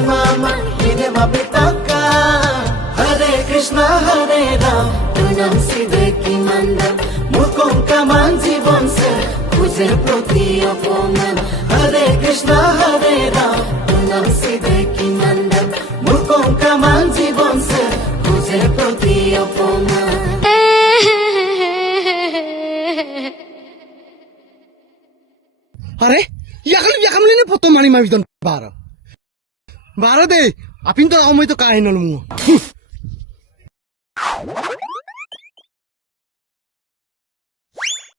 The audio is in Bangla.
mama, hine mabitaka. Hare Krishna, Hare Ram, tunam sidhe ki mandam. Mukon kaman জীবন se, খুঁজে প্রতি অপমান। Hare Krishna, Hare Ram, tunam sidhe ki mandam. Mukon kaman জীবন se, খুঁজে প্রতি অপমান। अरे याकले ने फोटो मारी मारी दन बार दे अपिन तो आउ मैं तो काहे नलमु